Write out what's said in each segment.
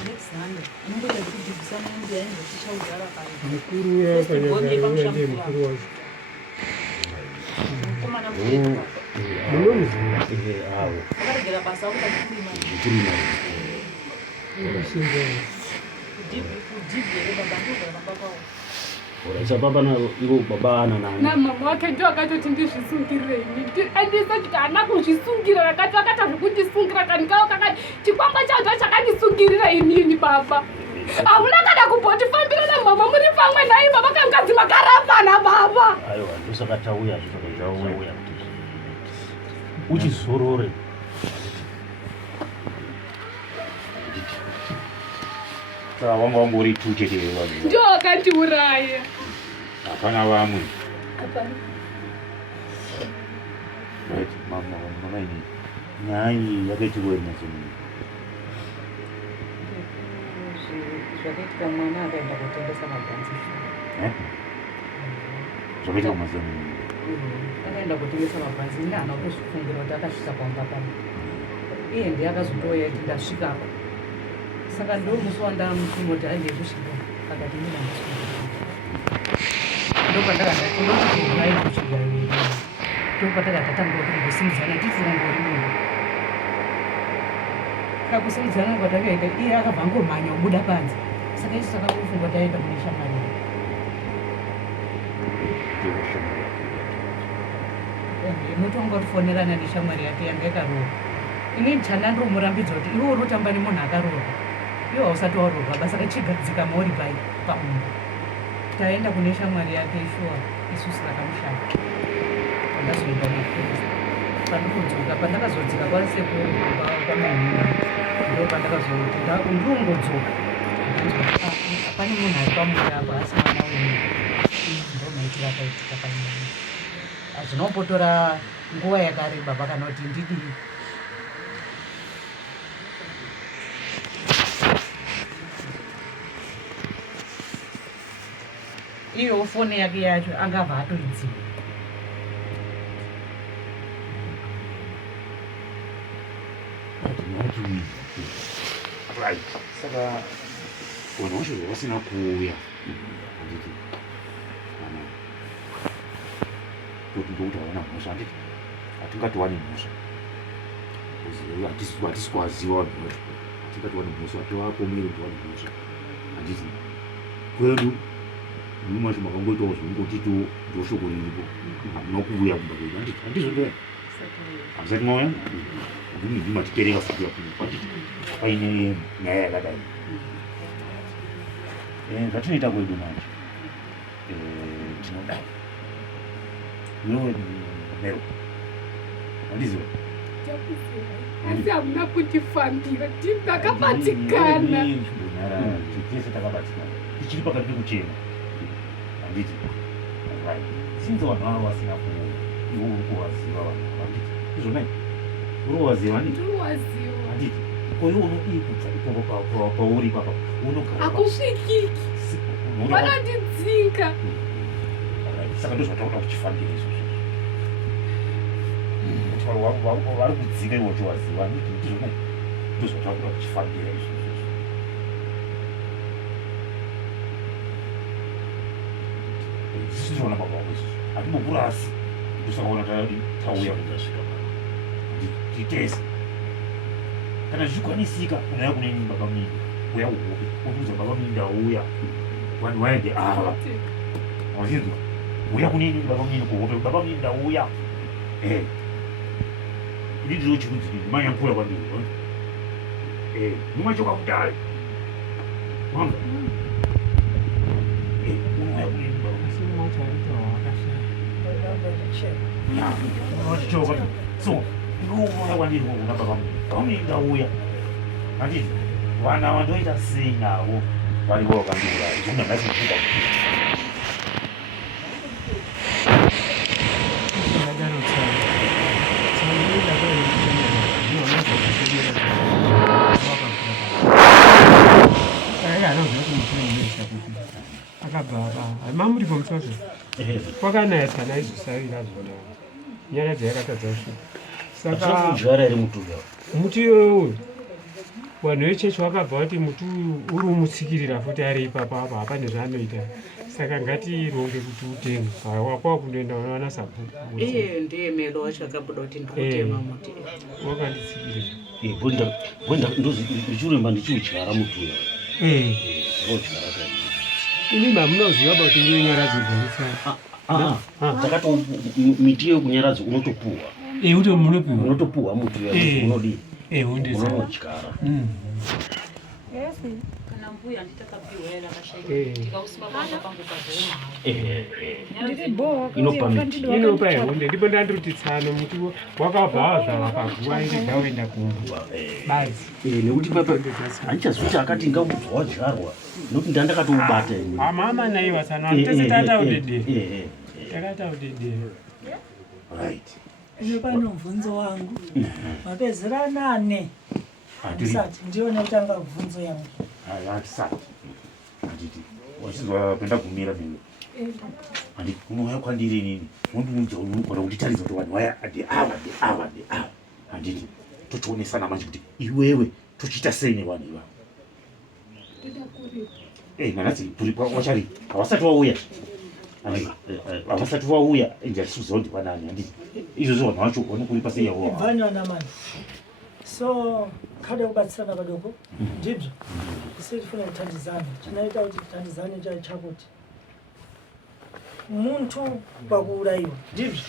Alexander. Ngoja kujibu sana ndio aende kishauri pale. Mkuru ya mkuru wa. Kama na mkuru. Ndio mzima. Hao. Akagera basa ukakupima. Ora baba na ngo babana na mama wake ndio akati ndishisungire ini andisa chikana kuzvisungira akati zvikuchisungira kanikao kakati chikwamba chacho chakandisungirira inini baba hamuna kana kubotifambira na mama muri pamwe naye baba kangazi makarambana baba aiwa ndosakatauya zvakauya uchizorore wanga wangori tuchete vanhu ndio akandiuraya hapana vamwe mama ini nyai yakaitirwa nazomu zvakaitika mwana akaenda kutengesa mabhanzi zvakaitika mazomu akaenda kutengesa mabhanzi ndana kuzvifungira kuti akasvika kwanga pano iye ndiye akazondouya kuti ndasvika apa saka ndo musi wandamupima kuti ainge kusvika akati mina ndopandakaaikuchigaii ndopandakatatanga kuti ngosingidzana tifurongori munhu kakusingidzana kwatakaita iye akabva ngomhanya kubuda panze saka isu sakakufunga kuti aenda kune shamwari mutonga tifonerana neshamwari yake yanga yakarohwa inini chana ndomurambidza kuti iwe urotamba nemunhu akarohwa iwe hausati warohwa basa kachigadzika mauri pamunhu taenda kune shamwari yake shuwa isusu rakamushanda pandazoenda nepolisi pandokudzoka pandakazodzika kwarisekumba kwamanhina ndo pandakazoti ndongodzoka pane munhu ari pamuya apa asi mwana wenyu ndomaitira akaitika panyaya hazvinombotora nguva yakareba pakana kuti ndidii iyo foni yake yacho angabva atoidziva saka vanhu vacho zvavasina kuuya handiti kuti ndokuti havana mhosva handiti hatingati wane mhosva hatisi kuvaziva vanhu vacho hatingati wane mhosva hativakomeri kuti wane mhosva handiti kwedu mui macho makangoitawo zvongotito ndoshoko riripo hamuna kuuya kumba kwedu handizvo hamusati mauya ndimi matitereka futi kwatiti paine nyaya yakadai zvatinoita kwedu manje tinodai iwewe mero handiziva asi hamuna kutifambira ndakabatikana tese takabatikana tichiri pakati pekuchena handiti sinzi vanhu vavo vasina iwo uri kuvaziva vanhu handiti izvonai uri kuvaziva handiti koiwo unodii kubva ipopo pauri papa unogara akusvikiki vanondidzinga saka ndozvatakuda kuchifambira izvozvo kuti vari kudzinga iwo tiwaziva ndizvonai ndozvatakuda kuchifambira izvozvo zvisizvona baba wako izvozvo hatimbopurasi ndosakaona tauya titese kana zvichikwanisika unouya kune nini baba mini uya uhope utiudza baba mini ndauya waende ava wazvinzwa uya kune nini baba mini kuhope baba mini ndauya ini ndiro chikudzini ndimanyankura kwandiri nimachoka kudare wanga unouya kune nini baba wachichoka so ndouya kwandiri kuona baba mini baba ndauya handiti vana vandoita sei navo varivo vakandiuraya zvona ndasiuka mamuri pamusasa kwakanayasana izvisavira zvona nyaya dzayakatadza kusvika Saka kujara iri muti uyu. muti uyu vanhu vechechi vakabva kuti muti uyu uri umutsikirira futi ari ipapa apa hapane zvaanoita. Saka ngatironge kuti utenge wakwa kundoenda unowana sabhuku. iye ndiye melo wacho akabuda kuti ndikutema muti Wakanditsikirira. Gwenda ndichiremba ndichiudyara muti uyu. Ndinodyara kare. Ini mamunoziva kuti ndinyaradzi Takato miti yekunyaradzi unotopuwa. uto munopiwa. Unotopuwa muti uyu unodii. Undiziva. Unodyara. Kana mbuya nditakapiwa yera akashaika tikausipa kwanga pangu Inopamiti. Inopa hunde ndipo ndandoti tsano muti wakabvaza wakaguwa irega uenda kumba. Bazi. Nekuti papa handichazviti akati ngamuti wadyarwa. Nokuti ndandakatoubata ini. Mama naiva tsano tese tataudede. Takataudede. Right. Ino pano mvunzo wangu mapezera 8 ndisati ndione kutanga mvunzo yangu. Hatisati. Handiti. Wachizwa kwenda kumira mimi. Handiti unouya kwandiri inini. Undiudza unogona kunditaridza kuti vanhu vaya ava. Handiti tochionesana manje kuti iwewe tochiita sei nevanhu ivavo. Manatsi kuripa wachari havasati vauya. Havasati vauya ndiyatisuziva kuti vanani. Handiti izvozvo vanhu vacho vanokuripa sei yavo. Ibvanywa namani. So kada kubatsirana padoko ndibyo isi tifuna kuthandizana. Chinoita kuti tithandizane chakuti muntu pakuurayiwa ndibyo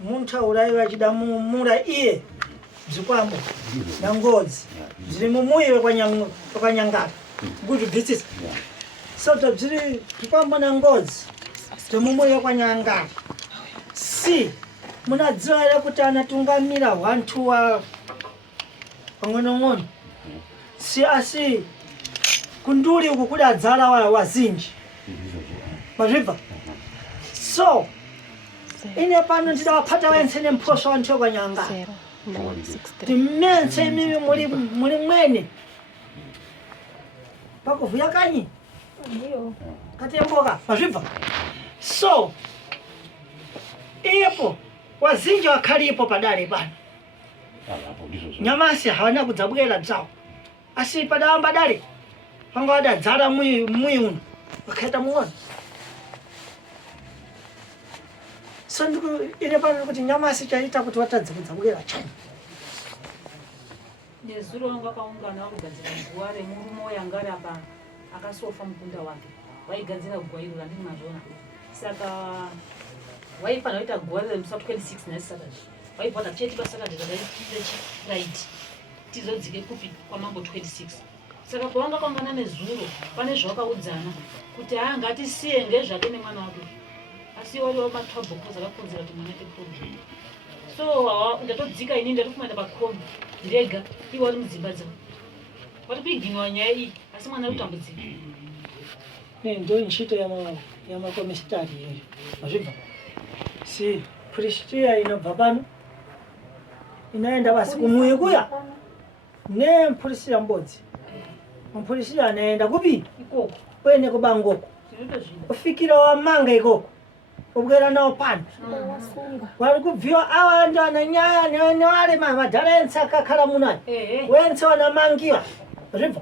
muntu aurayiwa achida mumura iye bzikwambo nangodzi zviri mumuyi kwanyangara kuti bvisisa so tabziri bzikwambo nangodzi dzemumuyi kwanyangara si munadziva here kuti anatungamira 1 2 pang'ono si asi kunduli uku kudadzala wazinji mazvibva so ine pano ndida wapata wense nemphosva wanthu kwanyanga timense imimi muli mwene pakuvhuya kanyi katemboka mazvibva so iyepo wazinji wakhalipo padale pano nyamasi havana kudzabwera dzawo asi padawamba dale panga wadadzala mwi uno wakhaita muona so ine pano kuti nyamasi chaita kuti watadze kudzabwera chani nezuro wangu akaungana wakugadzira guwa remurume wayangari apa akasofa mukunda wake waigadzira guwa iro randini mazvona saka waifana waita guwa remusa 26 nasi Saturday waibvada cheti paSaturday right tizodzike kupi kwamambo 26 saka pawanga kwangana nezuro pane zvawakaudzana kuti ngatisiye ngezvake nemwana wake asi wariwo matwabhokozi akakonzera kuti mwana ake problem so ndatodzika ini ndatofumana pakombi ndirega iwe wari mudzimba dzavo wati kuiginwa nyaya iyi asi mwana ari kutambudzika ndo nchito yamakomistari iyoyo mazvibva si prishtiya inobva pano inaenda basi kumuyi kuya nempurisira mbodzi mpurisira anaenda kupi ikoko kwene kubangoko ufikira wamanga ikoko ubwera nawo pano wari kubviwa awa ndo ananyaya newale madhara ense akakhala munayo wense wanamangiwa zvibva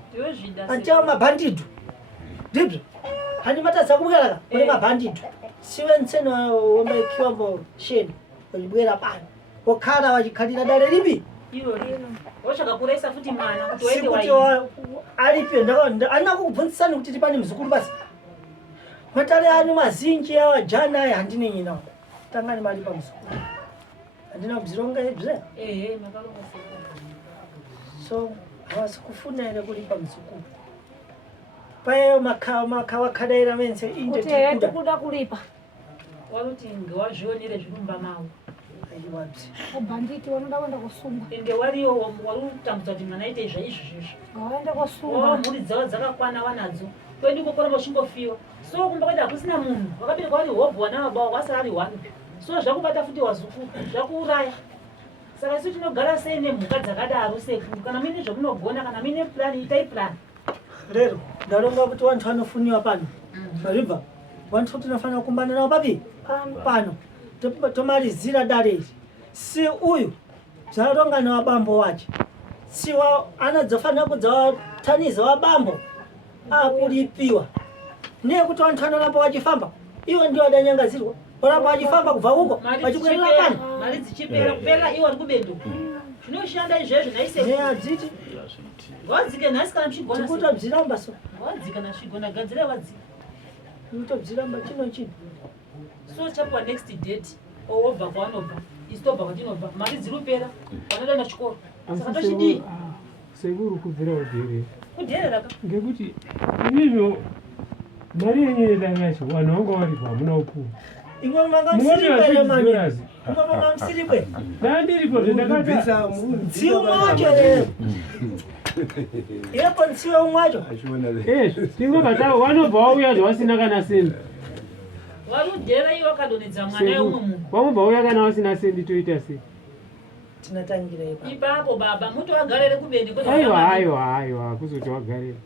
achawa mabhandidhu ndibvo handimatadza kubweraka uri mabhandidhu siwense wamaikiwambo sheni wachibwera pano wakhala wachikhalira dare lipi iwo wachakakuraisa futi mwana kuti waende sikuti alipi anakukubvunzisani kuti tipane mzukuru basi matare anu mazinji awajana aya handine nyinawo tangani mali pamzukuru handina kubzironga ibze makaronga so havasi kufuna ere kulipa mzukuru payo makawakadaira wense inde tikuda kulipa waruti ngewazvionere zvirumba mawo aiwabzi ubhanditi wanoda kuenda kusunga ende wariyo warutambudza kuti mwana aite izvaizvizvizvi ngawaende kusunga mhuri dzavo dzakakwana wanadzo kwedu kokoramba uchingofiwa so kumba kwaita hakusina munhu wakabereka wari hobho wana baba wasara ari one so zvakubata futi wazukuru zvakuuraya saka isu tinogara sei nemhuka dzakadaro sekuru kana muine zvamunogona kana muine plani itai plani rero ndaronga kuti wanthu anofuniwa pano mazvibva wanthu tinofanira kukumbana nawo papi pano tomalizira dare iri si uyu zvaronga nevabambo wacho siwa anadzofanira kudzawataniza wabambo akulipiwa nekuti vantu vanoramba vachifamba iwo ndio adanyangadzirwa varamba vachifamba kubva uko vachibwerera pano mari dzichipera kupera iwo ari kubedu zvinoshanda izvezvo naise neadziti wadzike nhasi kana mchigona tikutobziramba so wadzika nasvigona gadzira wadzika kutobziramba chino chino so chapwa next date owobva kwavanobva isi tobva kwatinobva mari dziri kupera vanoenda chikoro saka tochidii sekuru kubvira udherera kudhereraka ngekuti imizvo mari yenyeeda yacho vanhu vanga varipo hamuna upuwa imwe manga musiripere mani $20 imwe manga musiripere ndandiripo zvendakata ntsiwe mwacho lero iyepo ntsiwe umwacho tingobva tavo vanobva vauya zvavasina kana sendi vari kudhera iwo akadonedza mwana yeumwe munhu vamobva vauya kana vasina sendi toita sei tinatangira ipapo baba muti wagarere kubendi aiwa kuzoti wagarira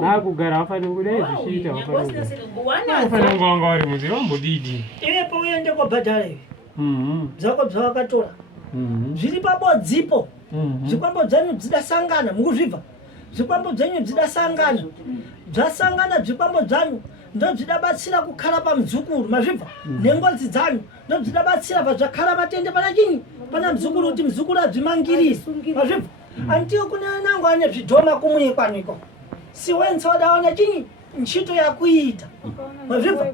nakugara vafanira kudai zvichiita vafanira kunga vanga vari muzi vambodidi ivepo uende kobhadhara ivi dzako dzavakatora zviri pabodzipo zvikwambo dzenyu dzidasangana mukuzvibva zvikwambo dzenyu dzidasangana dzasangana zvikwambo dzanyu ndo dzidabatsira kukhala pamudzukuru mazvibva nengodzi dzanyu ndo dzidabatsira pazvakhala matende pana chinyi pana muzukuru kuti muzukuru adzimangirisa mazvibva antiyo kune nangu ane zvidhoma kumwe kwaniko siwenzi wadaona chinyi ntchito yakuita mazvibva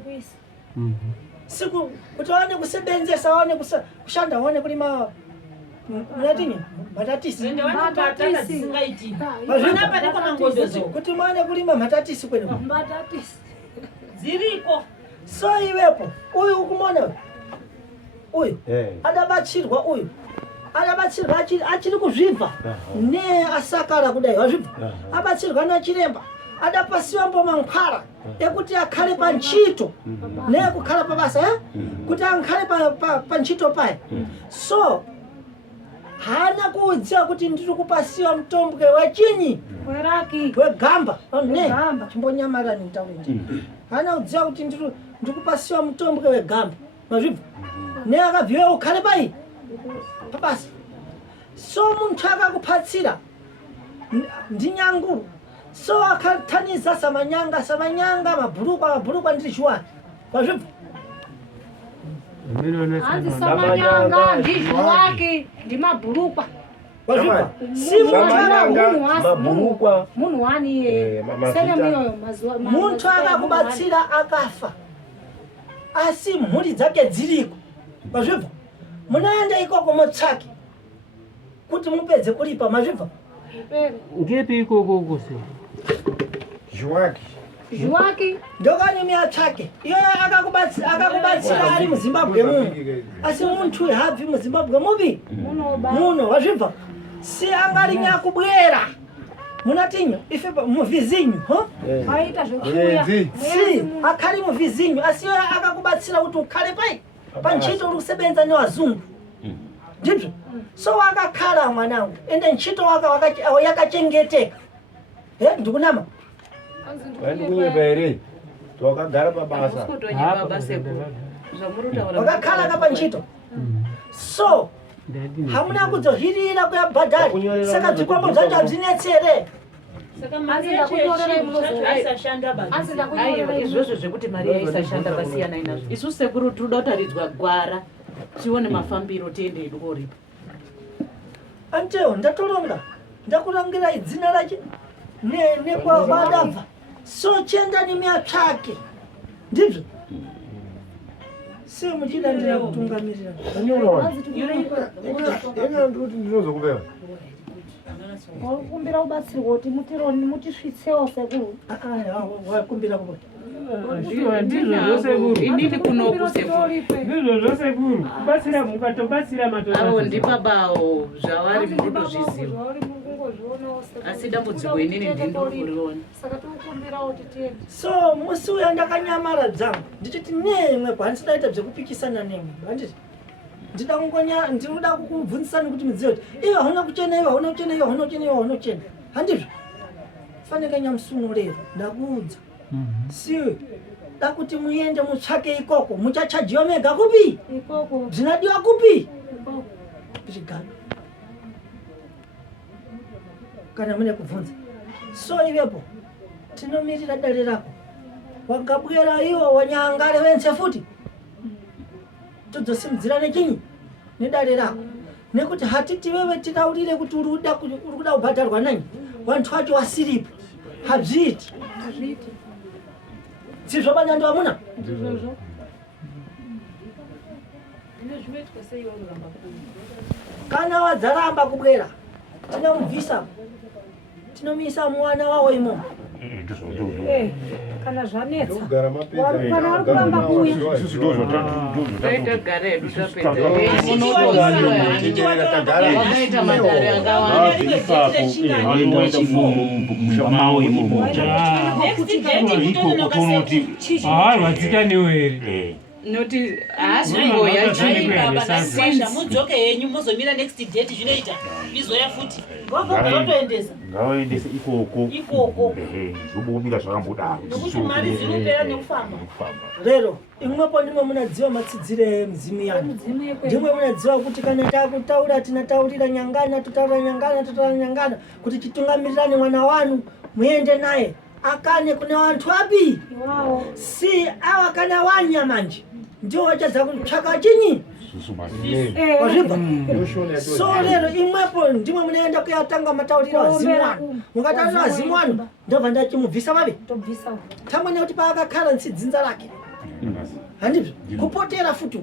siku kuti waone kusebenzesa waone kushanda waone kulima munatini matatisi kuti mwane kulima matatisi kwenu dziriko so iwepo uyu ukumona uyu adabatsirwa uyu adabatsirwa achiri kuzvibva ne asakara kudai wazvibva abatsirwa nachiremba adapasiwa mbomankhwara ekuti akhale panchito nekukhala pabasa kuti ankhale panchito paya so hana kuudziwa kuti ndiri kupasiwa mutombwe wechinyi wegamba ne chimbonyamarani mtaunji hana kudziwa kuti ndiri kupasiwa mutombwe wegamba mazvibva ne akabviwa ukhale pai pabasa so muntu akakupatsira ndinyanguru so akataniza samanyanga mabhurukwa ndiri chiwani mazvibva hanzi samanyanga ndizvo wake ndimabhurukwa wazvibva munhu wani iye senemuyoyo mazuva muntu akakubatsira akafa asi mhuri dzake dziriko mazvibva munoenda ikoko motsvake kuti mupedze kulipa mazvibva ngepi ikoko se zviwaki ndokani muyatsvake iyoyo akakubatsira ari muzimbabwe muno asi muntu habvi muzimbabwe mupi muno wazvibva si angarinya kubwera munatinyo ife muvhizinyu aita zvekuuya si akhali muvhizinyu asi iyoyo akakubatsira kuti ukhale pai panchito uri kusebenza nevazungu ndibvo so wakakhala mwanangu ende ntchito yakachengeteka ndikunama vandikunyepa here twakagara pabasa wakakhala kapanchito so hamuna kudzohirira kuyabhadhari saka zvikwambo zvacho hazvinetsere izvozvo zvekuti mari yaisashanda pasiyana inazvo isu sekuru tinoda kutaridzwa gwara tione mafambiro tiende edu koripa antewo ndatoronga ndakurangira idzina rache nekwabadabva so chiendani muyatsvake ndibvo sei muchida ndira kutungamirira ndikuti ndinozokupeva wakumbira kubatsirwa kuti mutisvitsewo sekuru wakumbira kubo ndizvo zvosekuru inini kunoku sekuru ndizvo zvosekuru kubatsira mukatobatsira avo ndipabawo zvavari murikuzviziva asi dambudziko inini ndindokuriona so musi uya ndakanyamara dzangu ndichiti nemwe kwandidaita zvekupikisana nemwe handiti ndinoda kukubvunzisani kuti mudziwe kuti iwe hauna kuchena iwe hauna kuchena iwe hauna kuchena iwe hauna kuchena handizvo fanike nyamusunurero ndakuudza siwe da kuti muende mutsvake ikoko muchachajiwa mega kupi ikoko zvinadiwa kupi kuchigado kana mune kubvunza. So ivepo tinomirira dare rako. Wakabwera iwo wanyangare wense futi. Todzosimudzirane chinyi nedare rako. Nekuti hatiti wewe tinaurire kuti uri kuda kubhadharwa nani. Vantu vacho wasiripo. Hazviiti. Sizvo banyando amuna? Ndizvo. Zvinoitwa sei waramba kuuya? Kana wadzaramba kubwera tinomubvisa, tinomisa mwana wawo imomo. Kana zvanetsa Ndogara mapedza. kana ari kuramba kuuya taitogara hedu tapedza Vakaita matare vadzikaniwo here noti haazvimboya mudzoke henyu muzomira next date zvinoita vizoya futi Ngotoendesa. ngavaendese ikoko zvombomira zvakambodaro nokuti mari dzinopera nekufamba. Lero imwepo ndimwe munadziwa matsidzire muzimu yanu. Ndimwe munadziwa kuti kana takutaura tinataurira nyangana, tutaura nyangana kuti chitungamirirane mwana wanu muende naye akane kune vantu api. Si awa kana wanya manje ndio wachadza kutsvaka chinyi. Wazvipa? So lero imwepo ndimwe munaenda kuyatanga matauriro wazimu wanu. Mukataurira wazimu wanu ndobva ndachimubvisa vavi. Tamwe kuti paakakhala nsidzinza rake. Handizvo kupotera futi.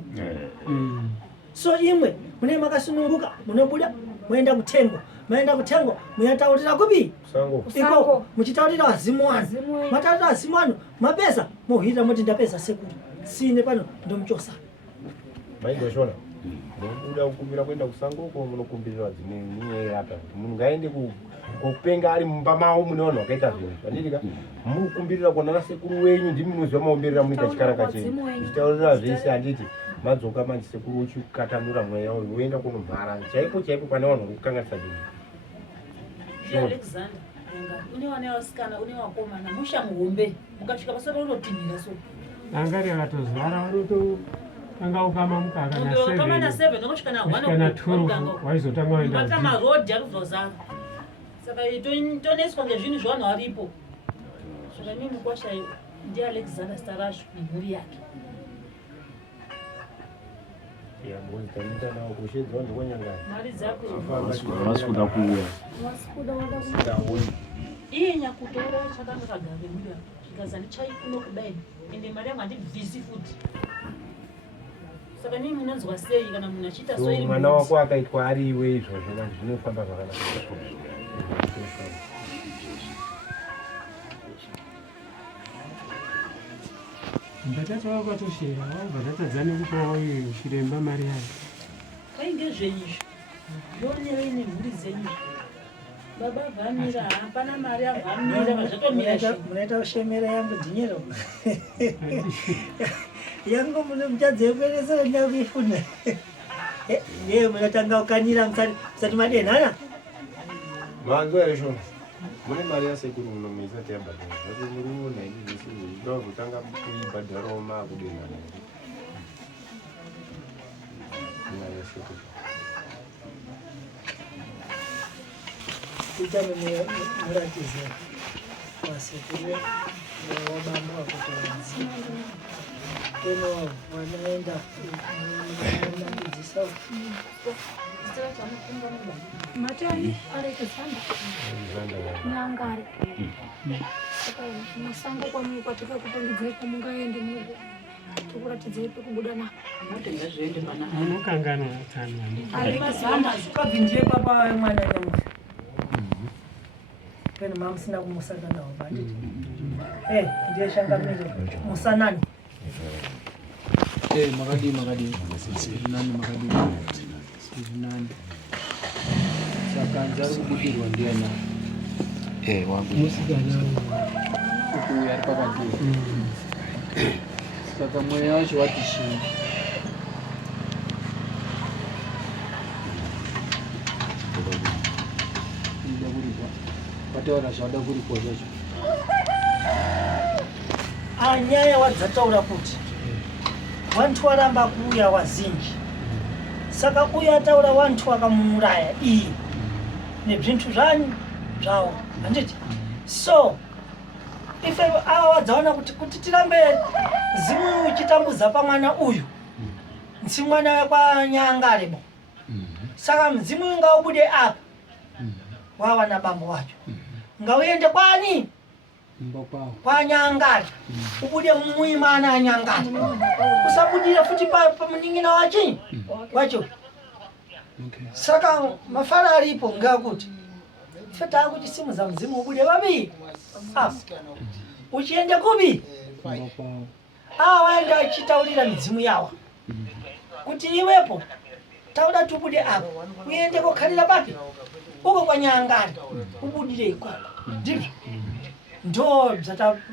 So imwe mune makasununguka munobuda muenda kutengo. Maenda kutengo muyataurira kupi? Iko muchitaurira wazimu wanu. Mataurira wazimu wanu mapesa mohira moti ndapesa sekuru. Sine pano ndomuchosa. Maindoshola. Ndobuda kukumbira kuenda kusangoko munokumbirira dzimwe hapa. Munhu ngaende kupenga ari mumba mawo munoona wakaita zvinhu. Zvandirika mukumbirira kuona sekuru wenyu ndimi munozwa maomberera muita chikaraka chenyu. Zvitaurira zvese handiti madzoka manje sekuru uchikatanura mweya uyu uenda kunomhara chaipo pane vanhu kukanganisa zvinhu. Alexander une vana vasikana une vakomana mushamuhombe mukasvika pasoro unotinhira so angari akatozvara vanoto angaukama mukaka na 7 nokosvika na 1 waizotanga waenda marodhi arikuzozara saka toneswa ngezvinhu zvavanhu varipo saka mimi mukwasha ndialexander starashu nemhuri yake mari dzako vasikuda kuuya iye nyakutora chakanga kagarimira ikazani chaikuno kudai ende mari yangu handibvisi futi saka mimi munonzwa sei kana munhu achiita so iri mwana wako akaitwa ari iwe izvozvo vanhu zvinofamba zvakanaka. mbatata wako atoshera wabva tatadzane kupawo chiremba mari yayo kainge zveizvo zvionevei nemhuri dzenyu baba vhamira hapana mari avhamira vazvatomira munoita ushemera yangu dhinyero yangu muno muchadzekweresera ndakuifuna ye munotanga ukanira musati madenhana Manzo ere shona. Mune mari yasekuru munomisa tiyabhadhara. Zvati muri muona ini zvese ndozotanga kuibhadharawo makudenhana. Mari yasekuru. Itame muratize wasekuru wabamba wakutowanzi eno wanaenda kunambidzisa matani Alexander nyangare masango kwamwe kwatika kupangidzeko mungaende mugo tokuratidzei pekubuda na unokangana tani kabvindiye papa mwana nyamusi pene mamusina kumusaka nawo banditi ndiye shangamiro musanani makadi nani saka nzari kubudirwa ndiana musikana uku yari pakati saka mweya wacho wati chii ida kuripwa wataura zvada kuripwa zvacho anyaya wadzataura kuti vantu waramba kuuya wazinji saka uya ataura vantu wakamuraya iyi nezvintu zvawo handiti. So ife ava wadzaona kuti tirambe mzimu uchitambudza pamwana uyu nsi mwana wekwanyangarebo, saka mzimu ngaubude apa wawana bambo wacho ngauende kwani kwanyangari ubude muimana anyangari usabudire futi pamuning'ina wacho. Saka mafara alipo ngakuti ife takuti simu za mzimu ubude vaviri apa uchiende kubi waenda achitaurira midzimu yawa kuti iwepo tauda tubude apa uende kokhalira papi uko kwanyangari ubudire iko ndivyo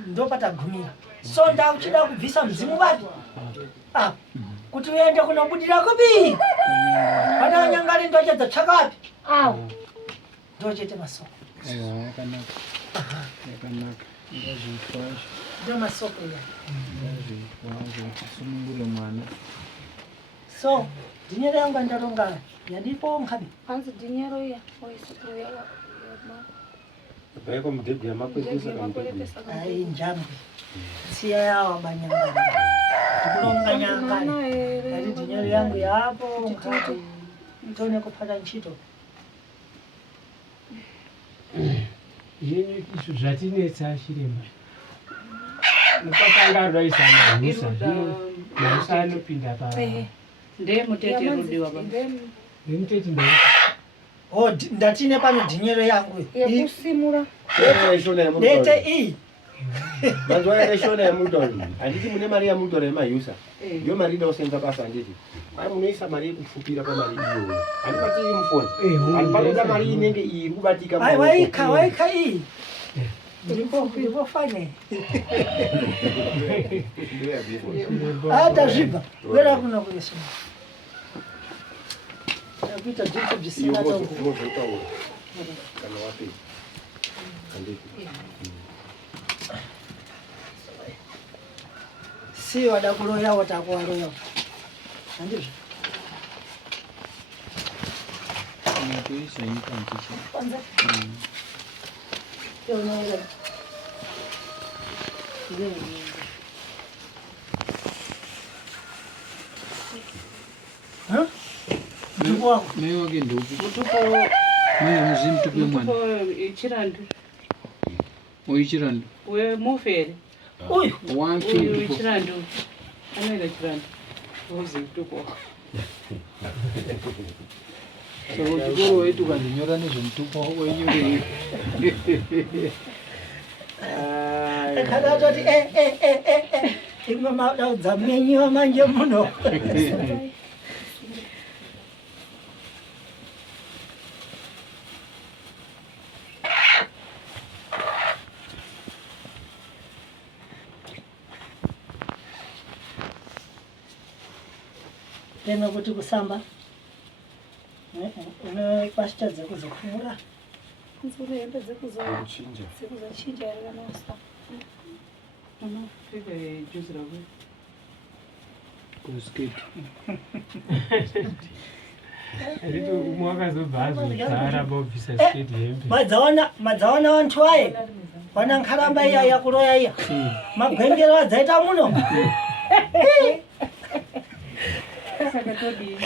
ndo patagumira. So ndauchida kubvisa mzimu papi apa kuti uende kunobudira kubi pana nyangari ndochedza tsvakapi ndochete masoko ndo masoko ya so dinyero yangu andaronga yadipo mkhabi anzi dinyero ya oisukuru ya Baiko mdedi ya makwekesa kamdedi. Ai njambi siya yawa banyangari tukulonga nyangari kati dinyero yangu ya hapo mkhabi mtone kupata nchito. Yenyu isu zvatinetsa chiremba mukakangarwa isana husa zvino nausa anopinda pa ndemutete rudiwa baba ndemutete ndatine pano dinyero yangu yekusimura ndete iyi Manzwa reshona ya mudori. Anditi mune mari ya mudori mayusa. Yo mari da osenza basa anditi. Ari munoisa mari kufupira kwa mari iyo. Andipati mfoni. Andipati mari inenge iri kubatika mari. Waika iyi. Ndipo fanye. Hata ziba. Wela kuna kulesema. Napita jicho jisina tongo. Kana wapi? Anditi. Si wadakuloya watakuwaloya. Andivyo. Kwanza. Huh? Mtupu wako? Mewa gendupu. Mtupu. Mewa mzimu tupe mwana. Mtupu ichirandu. Oichirandu. We mufere. Uyu. Uyu ichirandu. Anoida chirandu. Uzi mtupu wako. Saka uchikoro wetu kandinyora nezvemutupo wenyore. Kada toti imwe madaudza menyiwa manje muno. Tena kuti kusamba unepashita dzekuzofura nzuri hembe Kuchinja. dzekuzachinja ere kana usa Unopfeka juzi rakwe. Kusketi. Rito mwakazobva azozara bobvisa sketi hembe. madzaona vantu vaye vana nkharamba iya yakuloya iya magwengero adzaita muno. Saka todi.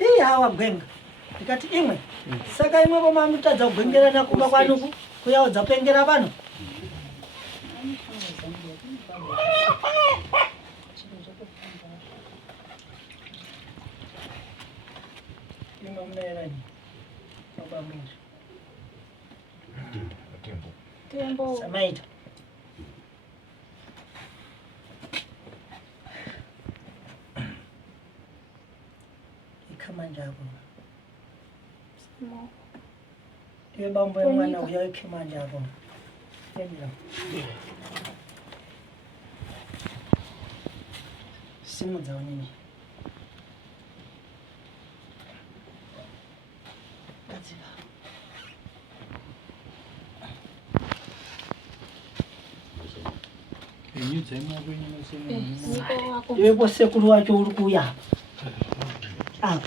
Iyi hawa gwenga ndikati imwe saka imwevo mamutadza kugwengerana kumba kwanuku kuyawo dzapengera pano. tembo Samaita. Ikamanja hapo. Ndiye bambo ya mwana uya ikimanja hapo. Ndio. Simu za nini? Enyudza imwako inyuma niko wako Yepo sekuru wacho uri kuya. Ah.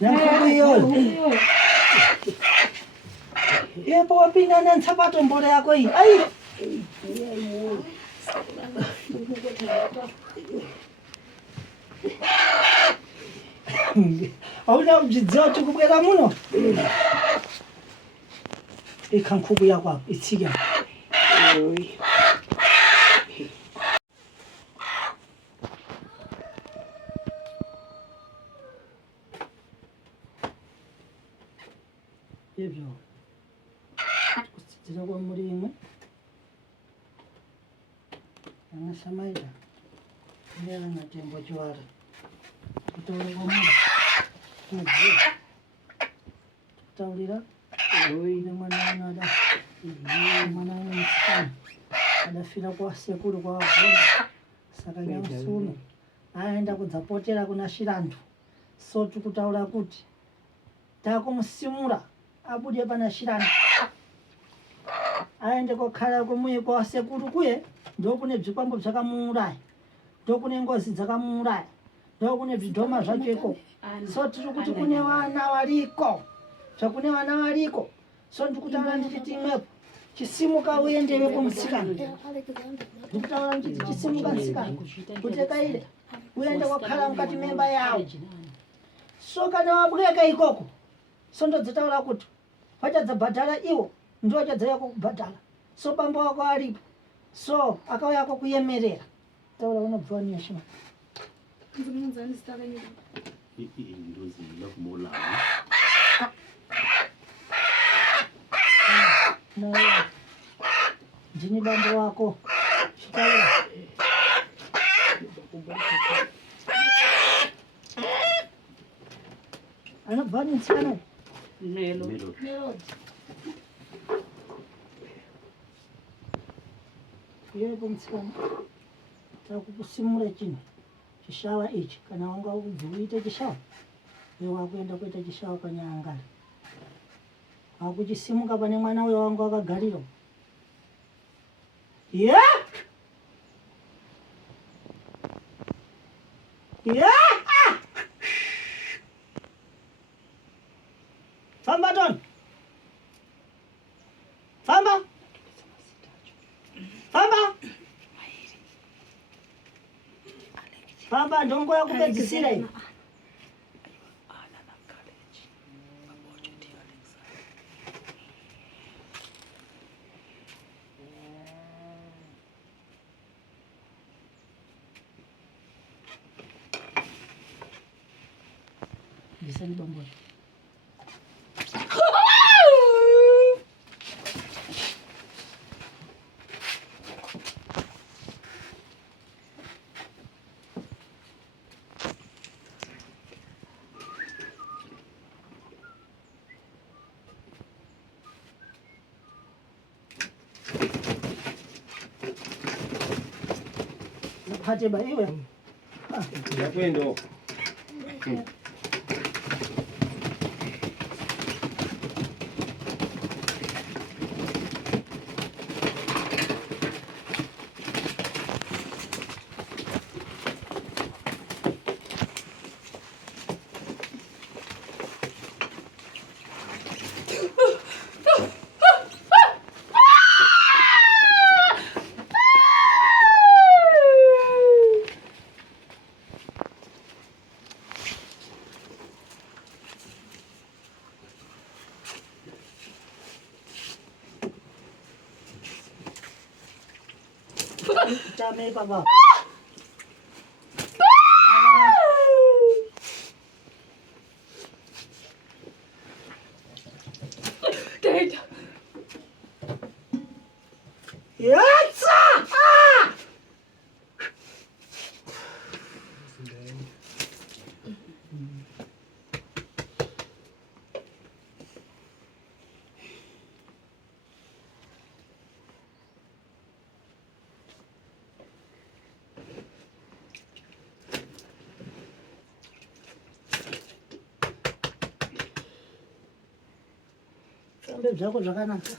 nankubuyo yepo wapinda na nsapato mbole yako hii ai auna ujidziwa tukubwera muno ikankubu yakwa itsiga ibyo kutsitira kwa murimwe anasamaida ndera na tembo chwara kutaura kwa mwana kutaurira ine mwana anada mwana ane msikana adafira kwa sekuru kwa wagona saka nyamusuno aenda kudzapotera kuna shirantu so tikutaura kuti takumusimura abude pana shirantu aende kokhala kumuyi kwa sekuru kuye ndokune bzikwambo zvakamuuraya ndokune ngozi dzakamuuraya ndokune bvidhoma zvacheko so tiri kuti kune vana variko zvakune vana variko so ndikutaura ndichiti imwepo chisimuka uendewe kumusikana ndikutaura ndichiti chisimuka musikana kutekaire uende kokhala mukati memba yawo so kana wabweka ikoko so ndodzitaura kuti wachadzabhadhara iwo ndiwo chadzauya kokubhadhara so bambo wako aripo so akauya kokuyemerera taura unobva neshima ndozila kumolamo ndini bambo wako chitaura anobva nitsikana Melody. yepo mtsikana takukusimura chinhu chishawa ichi kana wanga ubvi uite chishawa iwe wakuenda kuita chishawa panyangari wakuchisimuka pane mwana uyo wanga wakagarira famba ton famba famba famba ndongo yakupedzisira iyi bisani bamboni upate ba iwe Yakwendo. Chame baba. Dad. Yatsa! Ah! Sambe zvako zvakanaka.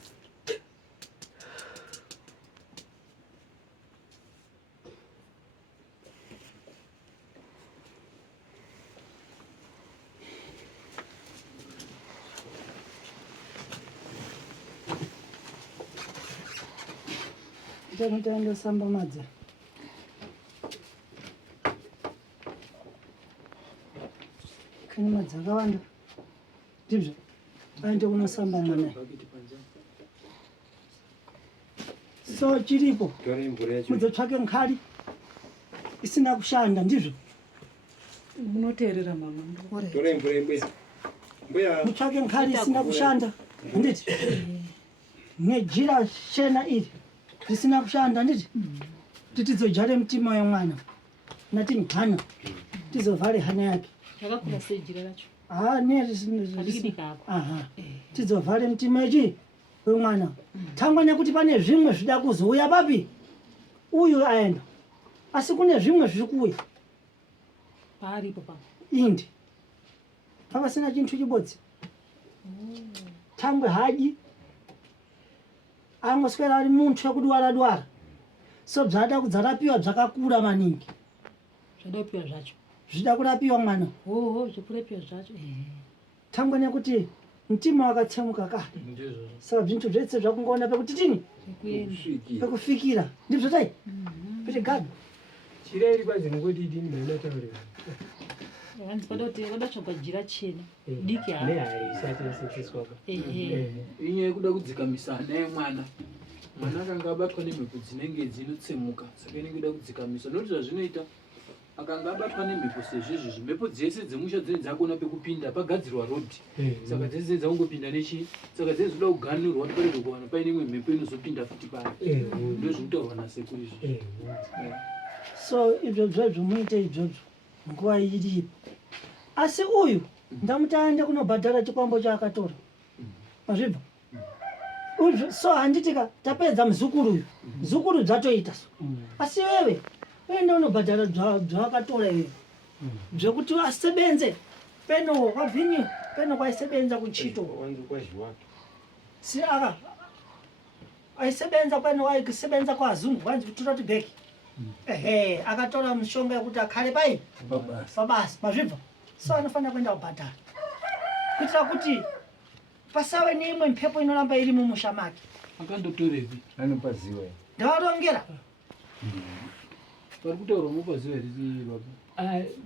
Tanga samba madza. Kani madza akawanda. Ndizvo. Aende kunosamba mwana. So chiripo. Muzotsvake nkari isina kushanda ndizvo. Munoteerera mama. Mutsvake nkari isina kushanda. Nditi. Nejira shena iri risina kushanda nditi. Titizodzvare mutima wemwana. Nati nhana. Tizovhare hana yake. Yakakura sei jira racho? Aha. Tizovhare mutima ichi wemwana. Tangwa nekuti pane zvimwe zvida kuzouya papi. Uyu aenda. Asi kune zvimwe zviri kuuya. Paripo papa. Indi. Papasina chintu chibodzi. Tangwe haji. Angoswera ari muntu wekudwara-dwara. So zvada kudzarapiwa zvakakura maningi. Zvadapiwa zvacho. Zvida kurapiwa mwana. Zvokurapiwa zvacho. Tangwa nekuti mutima wakatsemuka kare. Saka zvintu zvese zvakungoona pekuti tini? Pekufikira. Ndizvo tai? Pete gado. Chireri kwazi ngoti idini ndinotaurira. Vandipada kuti vadatsvagwa jira chena. Diki ha. Ne isati yasetiswa pa. Inyaya yekuda kudzikamisa mwana. Mwana akanga abatwa nemhepo dzinenge dzinotsemuka. Saka inenge ida kudzikamisa. Noti zvazvinoita akanga abatwa nemhepo sezvizvi mhepo dzese dzemusha dzine dzakona pekupinda pagadzirwa rodhi. Saka dzese dzakungopinda nechi. Saka dzese dzinoda kuganhurwa kuti parege kuwana paine imwe mhepo inozopinda futi paya. Ndizvo zvinotaurwa nasekuru izvi. So izvozvo muite izvozvo nguva iripo. Asi uyu ndamuti aende kunobhadhara chikwambo chaakatora. Mazvibva. So handitika tapedza muzukuru uyu. Muzukuru dzatoita so. Asi wewe uende unobhadhara zvakatora iwe. Zvekuti asebenze peno wabvinyi peno kwaisebenza kuchito. Si aka aisebenza peno waisebenza kwaZungu wanzi kutura beki. Akatora mushonga yekuti akhale pai pabasa mazvibva. So anofanira kuenda kubhadhara kuitira kuti pasawe neimwe mhepo inoramba iri mumusha make. Akandotorepi? Anopaziwa. Ndavarongera. Pari kutaura mupaziwa riri baba.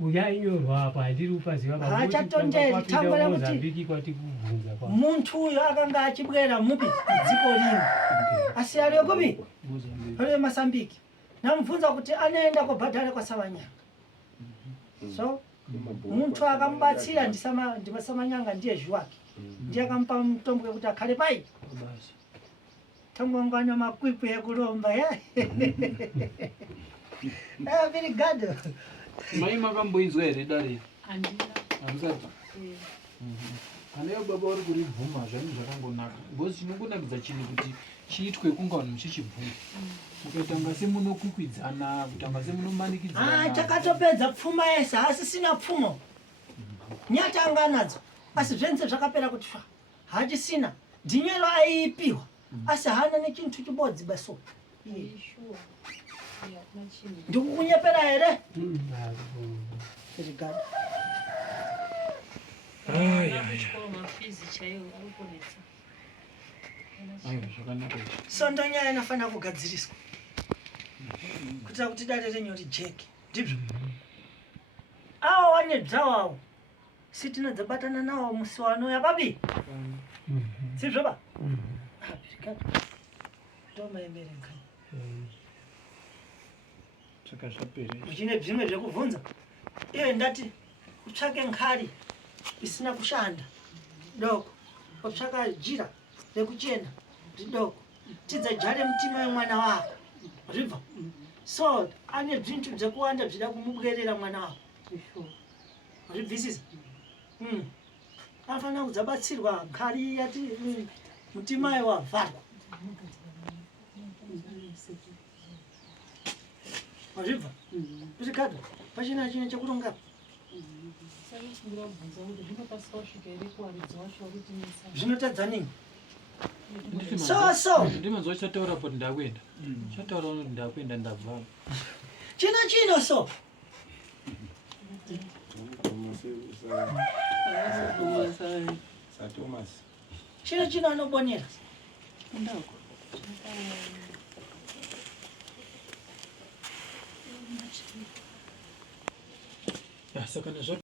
Uyainyorwa apa ndiri upaziwa baba. Hachatonderi tangwa nekuti muntu uyu akanga achibwera mupi dziko rimwe. Asi ari yokupi? Ari Masambiki. Namubvunza kuti anoenda kubhadhara kwaSamanyanga. So muntu akamubatsira ndiSamanyanga ndiye zviwake. Ndiye akamupa mutombo wekuti akhale pai. Tangu ane makwikwi ekuromba ya. Very good. Mai makamboinzwa here dare? Handina. Hamusati? Haneyo baba uri kuribvuma zvanhu zvakangonaka. Because chinongonakidza chinhu kuti chiitwe kunga vanhu muchichibvuma. Mukatanga semunokwikwidzana, kutanga semunomanikidzana. Takatopedza pfuma yese asi sina pfumo. Nyatanga nadzo. Asi zvenze zvakapera kuti sva. Hachisina. Dhinyero aipiwa. Asi hana nechintu chibodzi baso. Ndikukunyepera here? Zvirigada. So ndonyaya inofana kugadziriswa. Kuitira kuti dare renyu rijeke. Ndizvo. Awo wane dzavawo. Sitina dzabatana nawo musi wanouya papi? Sizvo ba? Zvirigada. Ndomaemerenga. Zvine zvimwe zvekubvunza. Iye ndati utsvake nkari isina kushanda. Doko. Utsvaka jira rekuchena. Doko. Tidzajare mutima wemwana wako. Zvibva. So ane zvintu zvekuwanda zvida kumubwerera mwana wako. Zvibvisisa. Afana kudzabatsirwa nkari yati mutima wavharwa. Mazvibva. Zvirigada. Pachina chine chekuronga. Zvinotadza nini? So. Ndimanzwa chataura kuti ndakwenda. Chataura kuti ndakwenda ndabva. Chino so. Thomas. Chino anobonera. Ndako. saka nazvo